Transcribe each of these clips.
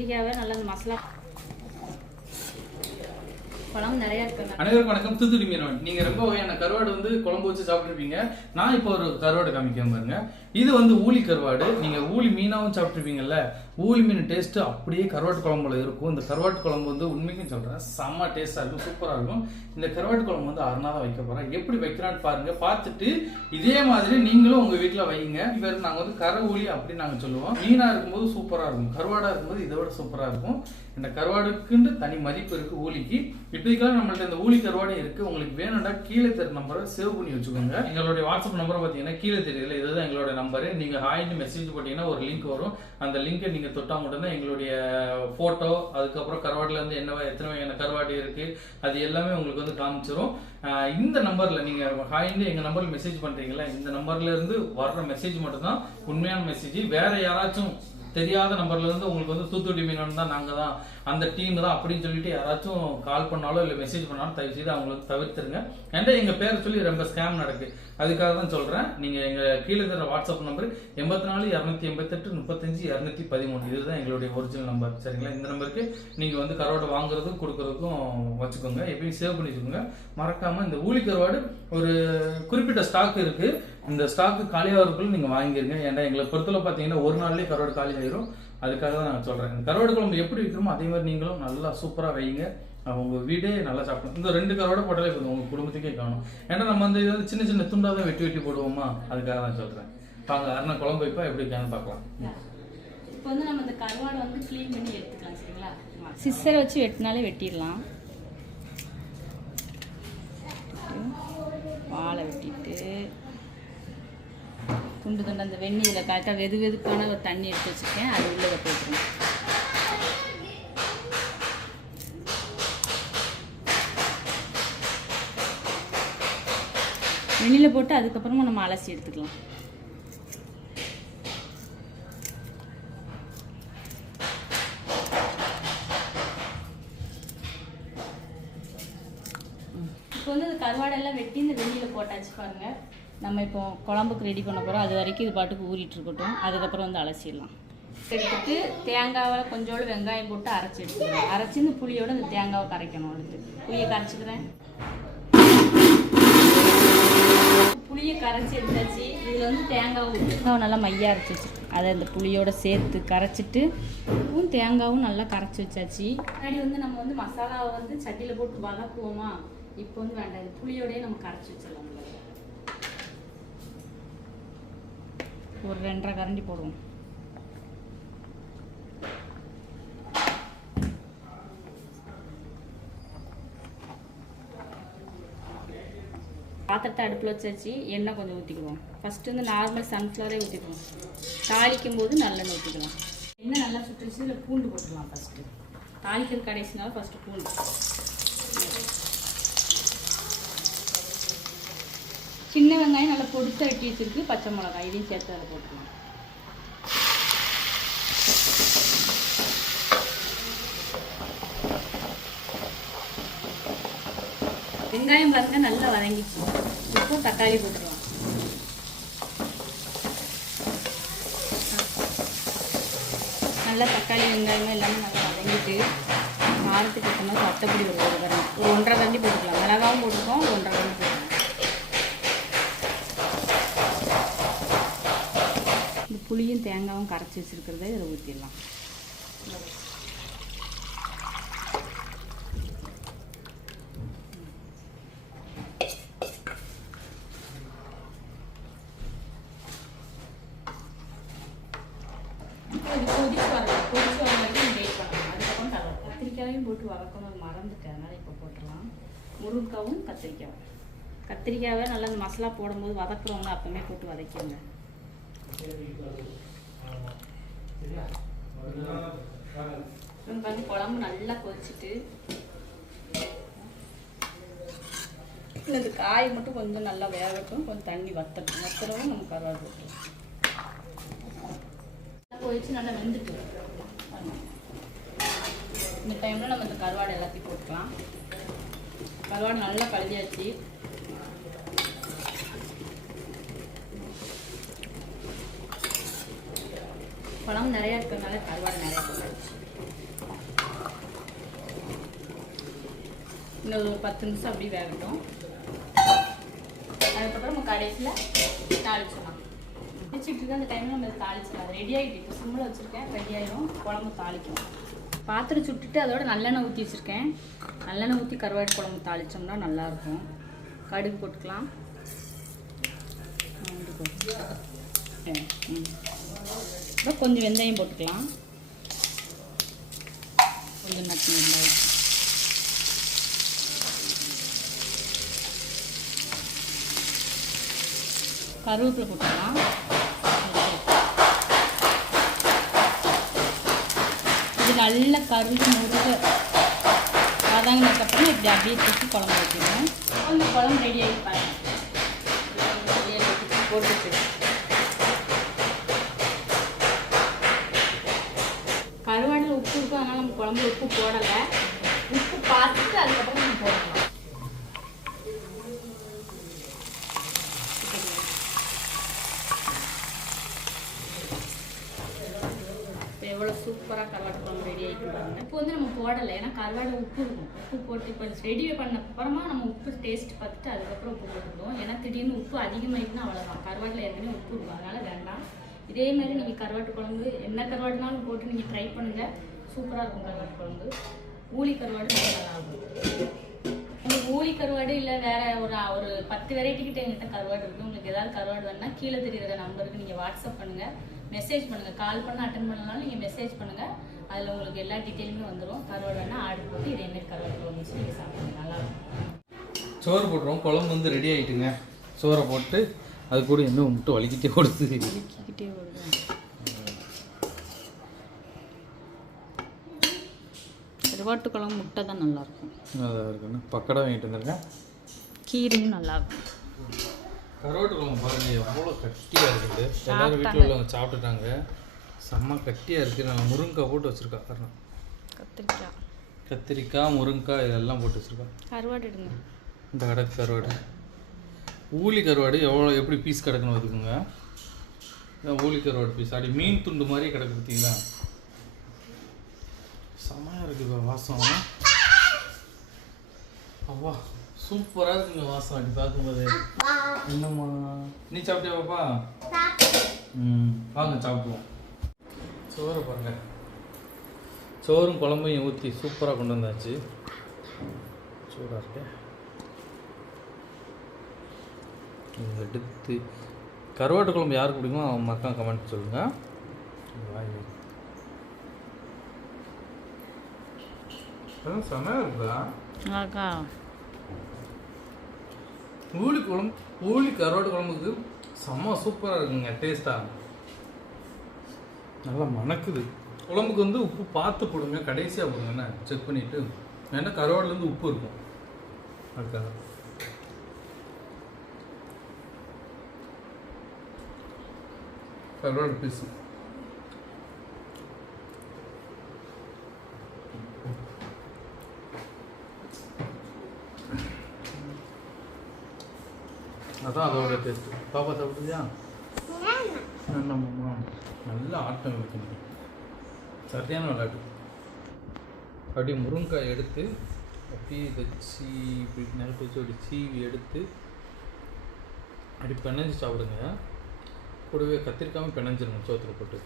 கத்திரிக்காவை நல்லா மசாலா பழம் நிறைய இருக்கு அனைவருக்கும் வணக்கம். தூத்துக்குடி மீனவன். நீங்க ரொம்ப வகையான கருவாடு வந்து குழம்பு வச்சு சாப்பிட்டுருப்பீங்க. நான் இப்போ ஒரு கருவாடு காமிக்கிறேன் பாருங்க. இது வந்து ஊலி கருவாடு. நீங்க ஊலி மீனாவும் சாப்பிட்டுருப்பீங்கல்ல? ஊலி மீன் டேஸ்ட் அப்படியே கருவாட்டு குழம்புல இருக்கும். இந்த கருவாட்டு குழம்பு வந்து உண்மைக்கும் சொல்றேன் செம்ம டேஸ்டா இருக்கும் சூப்பரா இருக்கும். இந்த கருவாட்டு குழம்பு வந்து அருணா தான் வைக்க போறேன் எப்படி வைக்கிறான்னு பாருங்க. பார்த்துட்டு இதே மாதிரி நீங்களும் உங்க வீட்டுல வைங்க. இவர் நாங்க வந்து கரை ஊலி அப்படின்னு நாங்க சொல்லுவோம். மீனா இருக்கும்போது சூப்பரா இருக்கும். கருவாடா இருக்கும்போது இதை விட சூப்பரா இருக்கும். இந்த கருவாடுக்குன்னு தனி மதிப்பு இருக்கு ஊலிக்கு. இப்போதைக்கெல்லாம் நம்மள்ட்ட இந்த ஊலி கருவாடே இருக்கு. உங்களுக்கு வேணும்னா கீழே தெரு நம்பரை சேவ் பண்ணி வச்சுக்கோங்க. எங்களுடைய வாட்ஸ்அப் நம்பரை பார்த்தீங்கன்னா கீழே தெரியல. இதுதான் எங்களோட நம்பரு. நீங்க ஹாய்னு மெசேஜ் போட்டீங்கன்னா ஒரு லிங்க் வரும். அந்த லிங்கை நீங்க தொட்டா மட்டும்தான் எங்களுடைய போட்டோ அதுக்கப்புறம் கருவாடுல இருந்து என்ன எத்தனை வகையான கருவாடு இருக்கு அது எல்லாமே உங்களுக்கு வந்து காமிச்சிரும். இந்த நம்பர்ல நீங்க ஹாய்னு எங்க நம்பர்ல மெசேஜ் பண்றீங்களா இந்த நம்பர்ல இருந்து வர்ற மெசேஜ் மட்டும்தான் உண்மையான மெசேஜ் வேற யாராச்சும் தெரியாத நம்பர்லேருந்து உங்களுக்கு வந்து தூத்துக்குடி மீனவன் தான் நாங்கள் தான். அந்த டீம் தான் அப்படின்னு சொல்லிட்டு யாராச்சும் கால் பண்ணாலோ இல்லை மெசேஜ் பண்ணாலும் தயவு செய்து அவங்களுக்கு தவிர்த்துருங்க. ஏன்னா எங்கள் பேரை சொல்லி ரொம்ப ஸ்கேம் நடக்கு. அதுக்காக தான் சொல்கிறேன் நீங்கள் எங்கள் கீழே தர வாட்ஸ்அப் நம்பர் எண்பத்தி நாலு இரநூத்தி எண்பத்தெட்டு முப்பத்தஞ்சு இரநூத்தி பதிமூணு. இதுதான் எங்களுடைய ஒரிஜினல் நம்பர் சரிங்களா? இந்த நம்பருக்கு நீங்கள் வந்து கருவாடு வாங்குறதுக்கும் கொடுக்கறதுக்கும் வச்சுக்கோங்க. எப்பயும் சேவ் பண்ணி வச்சுக்கோங்க. மறக்காமல் இந்த ஊழி கருவாடு ஒரு குறிப்பிட்ட ஸ்டாக் இருக்குது இந்த ஸ்டாக்கு காலியாகிறதுக்குள்ள நீங்க வாங்கிருங்க. ஏன்டா எங்களை பொறுத்தவரை பார்த்தீங்கன்னா ஒரு நாள்லயே கருவாடு காலி ஆயிரும் அதுக்காக தான் நான் சொல்றேன். இந்த கருவாடு குழம்பு எப்படி வைக்கிறோமோ அதே மாதிரி நீங்களும் நல்லா சூப்பரா வைங்க. அஹ் உங்க வீடே நல்லா சாப்பிடும் இந்த ரெண்டு கருவாடு போட்டாலே போதும். உங்க குடும்பத்துக்கே காணும். ஏன்னா நம்ம வந்து இது சின்ன சின்ன துண்டா தான் வெட்டி வெட்டி போடுவோமா? அதுக்காக தான் சொல்றேன். வாங்க அருணா குழம்பு வைப்பா எப்படி இருக்கான்னு பார்க்கலாம். இப்போ வந்து நம்ம இந்த கருவாடை வந்து க்ளீன் பண்ணி எடுத்துக்கலாம் சரிங்களா? சிஸ்ஸரை வச்சு வெட்டினாலே வெட்டிடலாம். வாழை வெட்டிட்டு துண்டு துண்டு அந்த வெந்நீரில் கரெக்டாக வெது வெதுப்பான ஒரு தண்ணி எடுத்து வச்சுருக்கேன். அது உள்ளே போட்டுருவேன் வெந்நில போட்டு அதுக்கப்புறமா நம்ம அலசி எடுத்துக்கலாம். இப்போ வந்து இந்த கருவாடெல்லாம் வெட்டி இந்த வெந்நியில் போட்டாச்சு பாருங்கள் நம்ம இப்போ குழம்புக்கு ரெடி பண்ண போகிறோம் அது வரைக்கும் இது பாட்டுக்கு ஊறிட்டு இருக்கட்டும். அதுக்கப்புறம் வந்து அலசிடலாம். எடுத்துட்டு தேங்காவை கொஞ்சோண்டு வெங்காயம் போட்டு அரைச்சி எடுத்துக்கணும். அரைச்சி இந்த புளியோட இந்த தேங்காவை கரைக்கணும் எடுத்து புளியை கரைச்சிக்கிறேன். புளியை கரைச்சி எடுத்தாச்சு. இதில் வந்து தேங்காய் தேங்காவை நல்லா மையாக அரைச்சி வச்சிருக்கேன். அதை இந்த புளியோட சேர்த்து கரைச்சிட்டு உப்பும் தேங்காவும் நல்லா கரைச்சி வச்சாச்சு. முன்னாடி வந்து நம்ம வந்து மசாலாவை வந்து சட்டியில் போட்டு வதக்குவோமா? இப்போ வந்து வேண்டாம். புளியோடையே புளியோடய நம்ம கரைச்சி வச்சிடலாம் உள்ள. ஒரு ரெண்டரை கரண்டி போடுவோம். பாத்திரத்தை அடுப்பில் வச்சாச்சு எண்ணெய் கொஞ்சம் ஊற்றிக்குவோம் ஃபஸ்ட்டு வந்து நார்மல் சன்ஃப்ளவரே ஊற்றிக்குவோம் தாளிக்கும் போது நல்லெண்ணெய் ஊற்றிக்கலாம் எண்ணெய் நல்லா சுட்டுச்சு இல்லை பூண்டு போட்டுக்கலாம் ஃபஸ்ட்டு தாளிக்கிற கடைசினாலும் ஃபஸ்ட்டு பூண்டு. சின்ன வெங்காயம் நல்லா பொடிசா வெட்டி வச்சுருக்கு பச்சை மிளகாய் இதையும் சேர்த்து அதை போட்டுக்கலாம். வெங்காயம் பாருங்க நல்லா வதங்கிச்சு இப்போ தக்காளி போட்டுருவோம் நல்லா தக்காளி வெங்காயம் எல்லாமே நல்லா வதங்கிட்டு காரத்துக்கு ஏற்ற மாதிரி சட்டப்படி ஒரு ஒரு ஒன்றரை தண்ணி போட்டுக்கலாம். மிளகாவும் போட்டுருக்கோம் ஒன்றரை தண்ணி போட்டுக்கலாம் இந்த புளியும் தேங்காயும் கரைச்சி வச்சிருக்கிறத இதில் ஊற்றிடலாம் கொதிச்சு வரலாம் கொதிச்சு கத்திரிக்காயும் போட்டு வதக்கணும். அது மறந்துட்டேன். அதனால் இப்போ போட்டுடலாம். முருங்கைக்காவும் கத்திரிக்காயும் கத்திரிக்காவை நல்லா இந்த மசாலா போடும்போது வதக்குறவங்கள அப்பவுமே போட்டு வதக்கிடுங்க. நமக்கு குழம்பு நல்லா கொதிச்சுட்டு. காய் மட்டும் கொஞ்சம் நல்லா வேகட்டும் கொஞ்சம் தண்ணி வத்தட்டும். வத்தறவும் நம்ம கருவாடு போட்டுருவோம் நல்லா நல்லா வெந்துட்டு இந்த டைமில் நம்ம இந்த கருவாடு எல்லாத்தையும் போட்டுக்கலாம். கருவாடு நல்லா கழுவியாச்சு பழம் நிறையா இருக்கிறதுனால கருவாடு நிறையா போட்டாச்சு இன்னொரு ஒரு பத்து நிமிஷம் அப்படி வேகட்டும். அதுக்கப்புறம் நம்ம கடைசியில் தாளிச்சிடலாம். வச்சுட்டு இருக்க அந்த டைமில் நம்ம தாளிச்சிடலாம். அது ரெடி ஆகிட்டு சிம்மில் வச்சுருக்கேன். ரெடி ஆகிடும் குழம்பு தாளிக்கும். பாத்திரம் சுட்டுட்டு அதோட நல்லெண்ணெய் ஊற்றி வச்சுருக்கேன். நல்லெண்ணெய் ஊற்றி கருவாடு குழம்பு தாளிச்சோம்னா நல்லாயிருக்கும். கடுகு போட்டுக்கலாம். ம். அப்புறம் கொஞ்சம் வெந்தயம் போட்டுக்கலாம். கொஞ்சம் நட்டு வெங்காயம் கருவேப்பிலை போட்டுக்கலாம். இது நல்லா கருது முருக. வதங்கினதுக்கப்புறம் இப்படி அப்படியே தூக்கி குழம்பு வைக்கணும். இந்த குழம்பு ரெடி ஆகி பாருங்க. போட்டுட்டு கருவாடில் உப்பு இருக்கும் அதனால நம்ம குழம்புல உப்பு போடலை. உப்பு பார்த்துட்டு அதுக்கப்புறம் நம்ம போடலாம். எவ்வளோ சூப்பராக கருவாட்டு குழம்பு ரெடி ஆகிட்டு பாருங்க. இப்போ வந்து நம்ம போடலை. ஏன்னா கருவாடு உப்பு இருக்கும். உப்பு போட்டு இப்போ ரெடி பண்ண அப்புறமா நம்ம உப்பு டேஸ்ட் பார்த்துட்டு அதுக்கப்புறம் உப்பு போட்டுருவோம் ஏன்னா திடீர்னு உப்பு அதிகமாகிட்டுனா அவ்வளோதான் கருவாட்டில் ஏற்கனவே உப்பு இருக்கும். அதனால வேண்டாம். இதே மாதிரி நீங்கள் கருவாட்டு குழம்பு என்ன கருவாடுனாலும் போட்டு நீங்கள் ட்ரை பண்ணுங்கள் சூப்பராக இருக்கும் கருவாட்டு குழம்பு ஊளி கருவாடு ரொம்ப நல்லா இருக்கும். உங்களுக்கு ஊளி கருவாடு இல்லை வேற ஒரு ஒரு பத்து வெரைட்டி கிட்ட எங்கிட்ட கருவாடு இருக்கு. உங்களுக்கு ஏதாவது கருவாடு வேணா கீழே தெரியுற நம்பருக்கு நீங்கள் வாட்ஸ்அப் பண்ணுங்க. மெசேஜ் பண்ணுங்க. கால் பண்ண அட்டன் பண்ணனாலும் நீங்கள் மெசேஜ் பண்ணுங்க. அதில் உங்களுக்கு எல்லா டீட்டெயிலுமே வந்துடும் கருவாடு வேணா ஆர்டர் போட்டு இதே மாதிரி கருவாடு குழம்பு நீங்கள் சாப்பிடுங்க நல்லா இருக்கும். சோறு போட்டுருவோம் குழம்பு வந்து ரெடி ஆகிட்டுங்க சோறை போட்டு அது கூட இன்னும் முட்டை வலிக்கிட்டே கொடுத்து இழுக்கிக்கிட்டே வருது கருவாட்டு குழம்பு முட்டை தான் நல்லாயிருக்கும். அதான் இருக்குன்னு பக்கடா வாங்கிட்டு வந்திருக்கேன். கீரையும் நல்லாயிருக்கும். கருவாட்டு குழம்பு பாருங்க எவ்வளோ கட்டியாக இருக்குது. எல்லாரும் வீட்டில். உள்ளவங்க சாப்பிட்டுட்டாங்க. செம்ம கட்டியாக இருக்குது நான் முருங்கைக்காய் போட்டு வச்சுருக்கா காரணம் கத்திரிக்காய். கத்திரிக்காய் முருங்கைக்காய் இதெல்லாம் போட்டு வச்சுருக்கா கருவாடு எடுங்க. இந்த கடக்கு கருவாடு. ஊலி கருவாடு எவ்வளோ எப்படி பீஸ் கிடக்குன்னு இதான் ஊலி கருவாடு பீஸ் அப்படி மீன் துண்டு மாதிரி கிடக்கு பார்த்தீங்களா? இருக்குது வாசம் அவ்வா சூப்பராக இருக்குங்க வாசம் அப்படி பார்க்கும்போது. என்னம்மா? நீ சாப்பிட்டியா பாப்பா? ம் வாங்க சாப்பிடுவோம் சோறு பாருங்க. சோறும் குழம்பையும் ஊற்றி சூப்பராக கொண்டு வந்தாச்சு. சூடாக இருக்கு. எடுத்து கருவாட்டு குழம்பு யாருக்கு பிடிக்குமோ அவன் மக்கா கமெண்ட் சொல்லுங்கள் வாய் செமையாக இருக்குதா நல்லாக்கா ஊளி குழம்பு ஊளி கருவாட்டு குழம்புக்கு செம்ம சூப்பராக இருக்குங்க டேஸ்ட்டாக நல்லா மணக்குது. குழம்புக்கு வந்து உப்பு பார்த்து போடுங்க கடைசியாக போடுங்க என்ன? செக் பண்ணிவிட்டு ஏன்னா கருவாடுலேருந்து உப்பு இருக்கும். அதுக்காக. கருவாடு பீஸு அதான் அதோட டேஸ்ட் பாப்பா சாப்பிடுறியா? என்னம்மா நல்ல ஆட்டம் வைக்கணும் சரியான விளையாட்டு. அப்படியே முருங்கைக்காய் எடுத்து அப்படியே இதை சீ இப்படி நிலத்து வச்சு அப்படி சீவி எடுத்து அப்படி பிணைஞ்சு சாப்பிடுங்க. கூடவே கத்திரிக்காமல் பிணைஞ்சிருங்க சோத்துல போட்டு.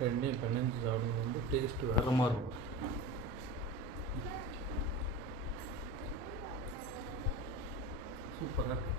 ரெண்டையும் பிணைஞ்சு சாப்பிடுங்க வந்து டேஸ்ட்டு வேற மாதிரி இருக்கும் சூப்பராக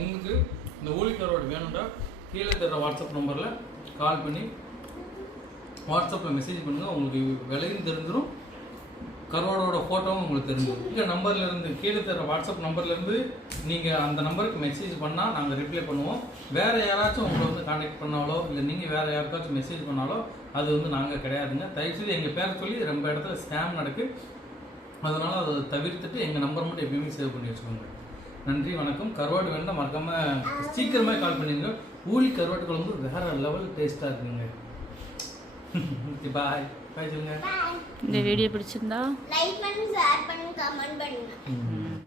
உங்களுக்கு இந்த ஊழிக்காரோட கருவாடு வேணும்டா கீழே தர வாட்ஸ்அப் நம்பரில் கால் பண்ணி வாட்ஸ்அப்பில் மெசேஜ் பண்ணுங்கள் உங்களுக்கு விலையும் தெரிஞ்சிடும் கரோடோட ஃபோட்டோவும் உங்களுக்கு தெரிஞ்சிடும் இல்லை நம்பர்லேருந்து கீழே தர வாட்ஸ்அப் நம்பர்லேருந்து நீங்கள் அந்த நம்பருக்கு மெசேஜ் பண்ணால் நாங்கள் ரிப்ளை பண்ணுவோம். வேறு யாராச்சும் உங்களை வந்து காண்டாக்ட் பண்ணாலோ இல்லை நீங்கள் வேறு யாருக்காச்சும் மெசேஜ் பண்ணாலோ அது வந்து நாங்கள் கிடையாதுங்க. தயவுசெய்து எங்கள் பேரை சொல்லி ரொம்ப இடத்துல ஸ்கேம் நடக்குது அதனால் அதை தவிர்த்துட்டு எங்கள் நம்பர் மட்டும் எப்பயுமே சேவ் பண்ணி வச்சுக்கோங்க. நன்றி வணக்கம். கருவாடு வேண்டாம் மறக்காம சீக்கிரமே கால் பண்ணிடுங்க ஊழி கருவாட்டு குழம்பு வேற லெவல் டேஸ்ட்டாக இருக்குங்க. பாய் பாய் சொல்லுங்க. இந்த வீடியோ பிடிச்சிருந்தா லைக் பண்ணி ஷேர் பண்ணி கமெண்ட் பண்ணி